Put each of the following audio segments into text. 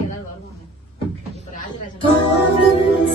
பார்க்கறதுக்கு எல்லாரும் வருவாங்க. இப்ப ராஜராஜன்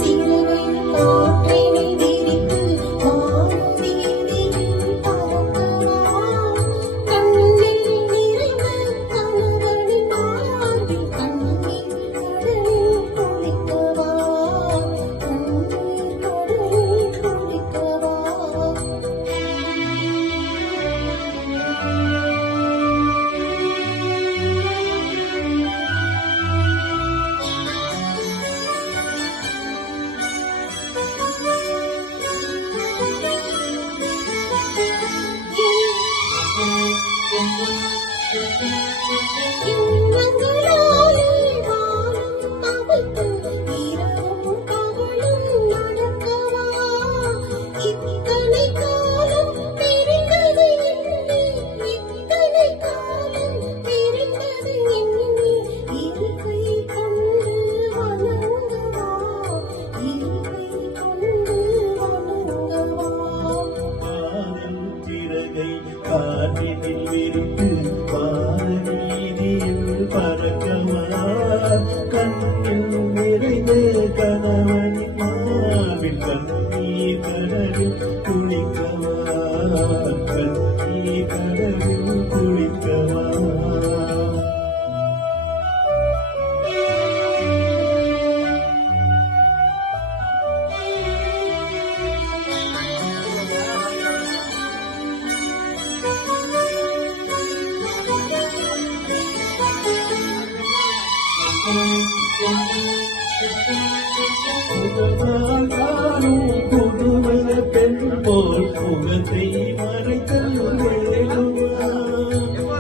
காற்றினில் விரித்து வானவீதியில் பறக்கவா கண்ணில் நிறைந்த கணவனின் மார்பில் கண்ணீர் கடலில் குளிக்கவா கண்ணீர் கடலில் குளிக்கவா புதுமண பெண் போல் முகத்தை மறைத்தல் வேண்டுமா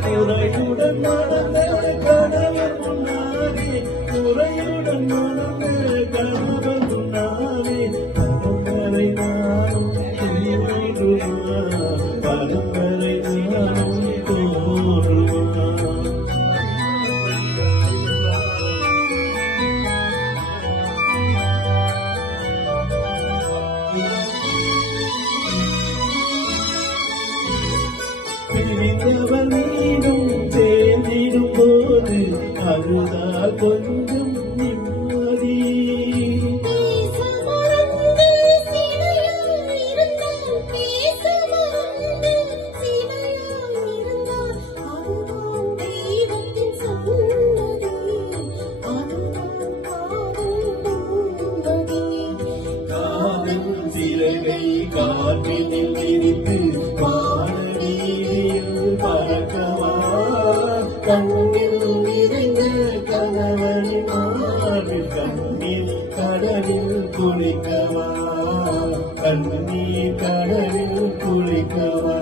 குறையுடன் நடந்த கணவன் முன்னாலே குறையுடன் நடந்த கணவன் முன்னாலே பரம்பரை நானும் வேண்டுமா பரம்பரை நானும் தோன்றுமா பிரிந்தவர் மீண்டும் சேர்ந்திடும் போது அழுதால் கொஞ்சம் நிம்மதி காதல் சிறகை காற்றினில் விரித்து பறக்கவா கண்ணில் நிறைந்த கணவனின் மார்பில் கண்ணீர் கடலில் குளிக்கவா கண்ணீர் கடலில் குளிக்கவா